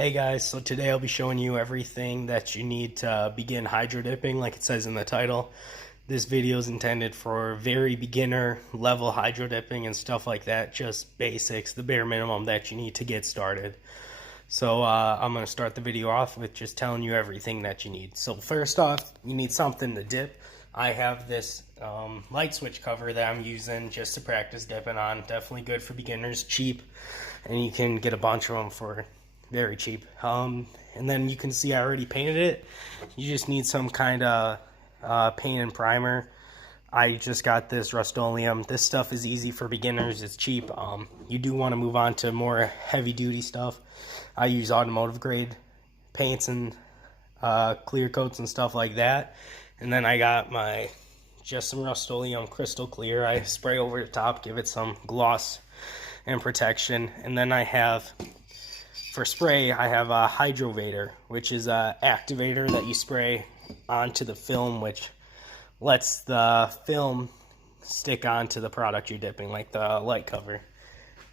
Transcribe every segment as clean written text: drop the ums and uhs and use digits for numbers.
Hey guys, so today I'll be showing you everything that you need to begin hydro dipping like it says in the title. This video is intended for very beginner level hydro dipping and stuff like that, just basics, the bare minimum that you need to get started. So I'm going to start the video off with just telling you everything that you need. So first off, you need something to dip. I have this light switch cover that I'm using just to practice dipping on. Definitely good for beginners, cheap, and you can get a bunch of them for very cheap. And then you can see I already painted it. You just need some kind of paint and primer. I just got this Rust-Oleum. This stuff is easy for beginners. It's cheap. You do want to move on to more heavy-duty stuff. I use automotive grade paints and clear coats and stuff like that. And then I got just some Rust-Oleum crystal clear. I spray over the top, give it some gloss and protection. And then I have, for spray, I have a Hydrovator, which is an activator that you spray onto the film, which lets the film stick onto the product you're dipping, like the light cover.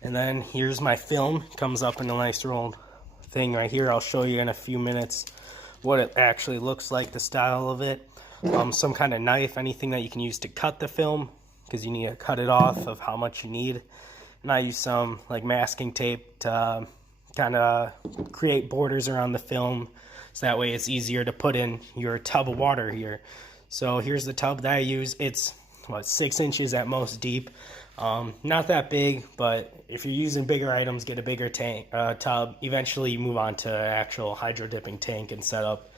And then here's my film. It comes up in a nice rolled thing right here. I'll show you in a few minutes what it actually looks like, the style of it. Some kind of knife, anything that you can use to cut the film, because you need to cut it off of how much you need. And I use some like masking tape to kind of create borders around the film, so that way it's easier to put in your tub of water here. So here's the tub that I use. It's 6 inches at most deep. Not that big, but if you're using bigger items, get a bigger tank tub. Eventually you move on to actual hydro dipping tank and setup.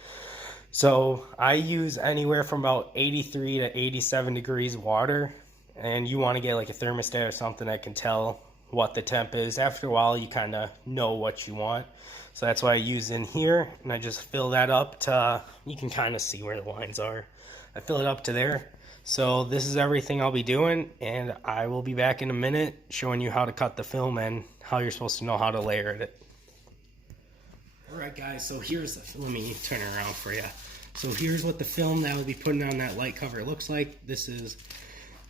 So I use anywhere from about 83 to 87 degrees water, and you want to get like a thermostat or something that can tell what the temp is. After a while you kind of know what you want, so that's why I use in here, and I just fill that up to, you can kind of see where the lines are. I fill it up to there. So this is everything I'll be doing, and I will be back in a minute showing you how to cut the film and how you're supposed to know how to layer it. Alright guys, so let me turn it around for you. So here's what the film that I'll be putting on that light cover looks like. This is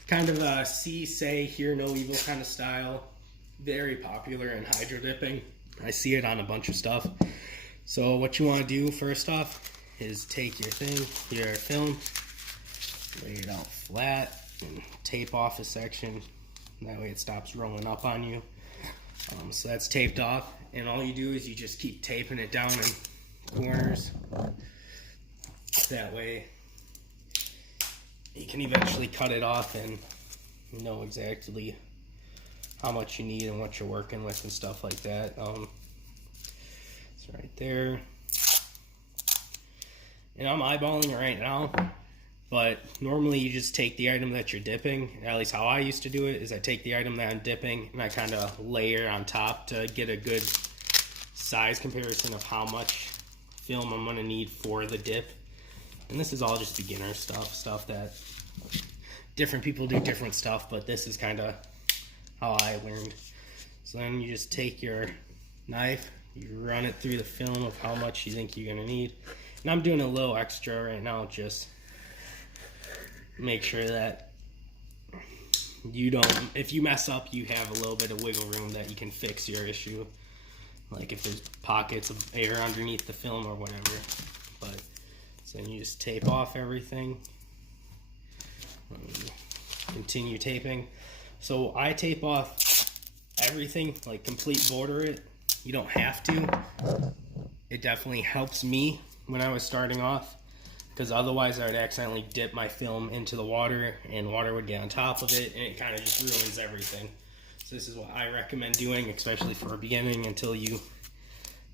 kind of a see, say, hear no evil kind of style. Very popular in hydro dipping. I see it on a bunch of stuff. So what you want to do first off is take your film, lay it out flat, and tape off a section. That way it stops rolling up on you. So that's taped off, and all you do is you just keep taping it down in corners. That way you can eventually cut it off and know exactly how much you need and what you're working with and stuff like that. It's right there. And I'm eyeballing it right now, but normally you just take the item that you're dipping. At least how I used to do it is I take the item that I'm dipping and I kind of layer on top to get a good size comparison of how much film I'm going to need for the dip. And this is all just beginner stuff that different people do different stuff, but this is kind of how I learned. So then you just take your knife, you run it through the film of how much you think you're going to need. And I'm doing a little extra right now, just make sure that you don't, if you mess up, you have a little bit of wiggle room that you can fix your issue. Like if there's pockets of air underneath the film or whatever. But so then you just tape off everything. Continue taping. So I tape off everything, like complete border it. You don't have to. It definitely helps me when I was starting off, because otherwise I would accidentally dip my film into the water and water would get on top of it and it kind of just ruins everything. So this is what I recommend doing, especially for a beginning, until you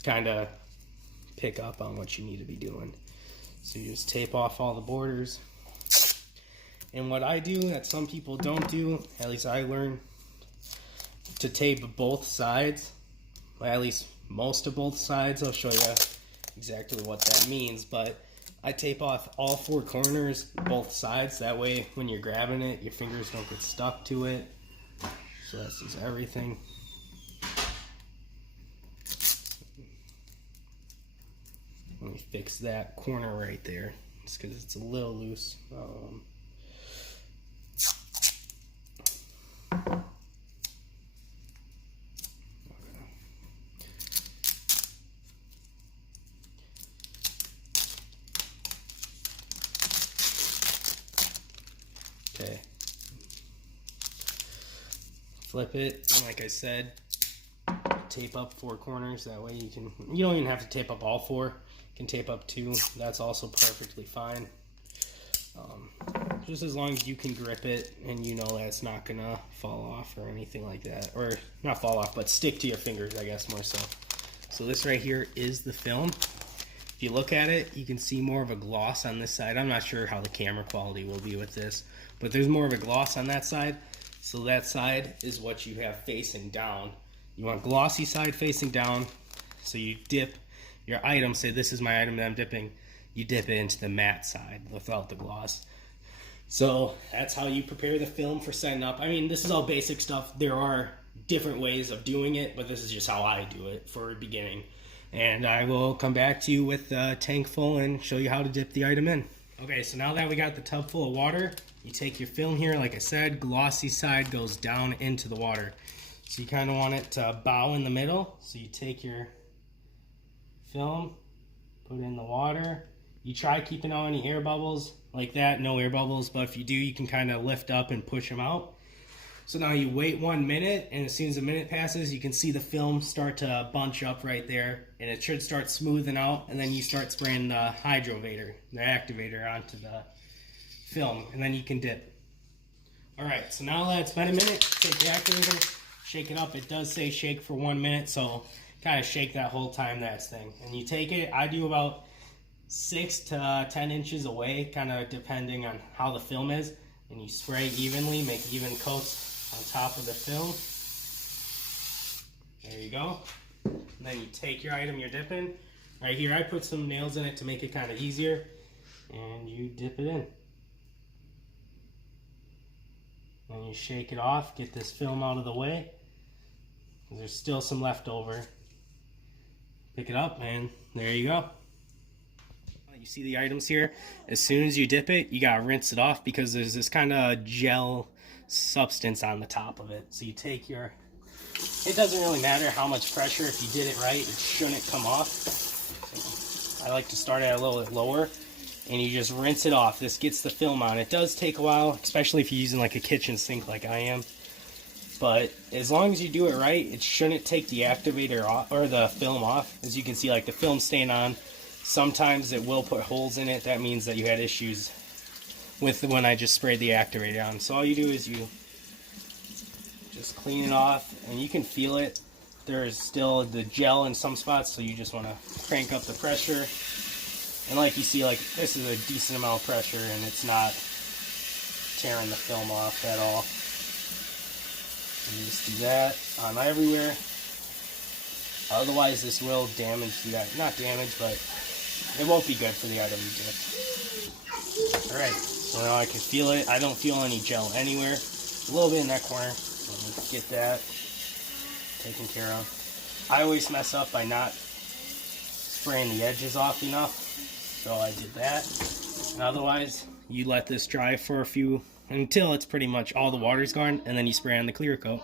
kind of pick up on what you need to be doing. So you just tape off all the borders. And what I do that some people don't do, at least I learned, to tape both sides, or at least most of both sides. I'll show you exactly what that means, but I tape off all 4 corners, both sides. That way when you're grabbing it, your fingers don't get stuck to it. So this is everything. Let me fix that corner right there. It's because it's a little loose. flip it, and like I said, tape up 4 corners. That way you don't even have to tape up all 4. You can tape up 2. That's also perfectly fine. Just as long as you can grip it and you know that it's not gonna fall off or anything like that, or not fall off, but stick to your fingers, I guess, more so. So this right here is the film. If you look at it, you can see more of a gloss on this side. I'm not sure how the camera quality will be with this, but there's more of a gloss on that side. So that side is what you have facing down. You want glossy side facing down. So you dip your item, say this is my item that I'm dipping, you dip it into the matte side without the gloss. So that's how you prepare the film for setting up. I mean, this is all basic stuff. There are different ways of doing it, but this is just how I do it for a beginning. And I will come back to you with the tank full and show you how to dip the item in. Okay, so now that we got the tub full of water, you take your film here, like I said, glossy side goes down into the water. So you kind of want it to bow in the middle. So you take your film, put it in the water. You try keeping out any air bubbles like that, no air bubbles, but if you do, you can kind of lift up and push them out. So now you wait 1 minute, and as soon as a minute passes, you can see the film start to bunch up right there, and it should start smoothing out, and then you start spraying the hydrovator, the activator, onto the film, and then you can dip. Alright, so now that it's been a minute, take the activator, shake it up. It does say shake for 1 minute, so kind of shake that whole time that's thing. And you take it, I do about 6 to 10 inches away, kind of depending on how the film is, and you spray evenly, make even coats on top of the film. There you go. And then you take your item you're dipping. Right here I put some nails in it to make it kind of easier, and you dip it in. And you shake it off, get this film out of the way. There's still some left over. Pick it up, and there you go. You see the items here? As soon as you dip it, you gotta rinse it off because there's this kind of gel substance on the top of it. So you take your, it doesn't really matter how much pressure. If you did it right, it shouldn't come off. So I like to start at a little bit lower, and you just rinse it off. This gets the film on. It does take a while, especially if you're using like a kitchen sink like I am. But as long as you do it right, it shouldn't take the activator off, or the film off. As you can see, like the film staying on. Sometimes it will put holes in it. That means that you had issues with when I just sprayed the activator on. So all you do is you just clean it off, and you can feel it. There is still the gel in some spots, so you just want to crank up the pressure. And like you see, like this is a decent amount of pressure, and it's not tearing the film off at all. And just do that on everywhere. Otherwise, this will damage the item. Not damage, but it won't be good for the item you dipped. Alright, so now I can feel it. I don't feel any gel anywhere. A little bit in that corner. So get that taken care of. I always mess up by not spraying the edges off enough. So I did that. And otherwise, you let this dry for a few, until it's pretty much all the water's gone, and then you spray on the clear coat.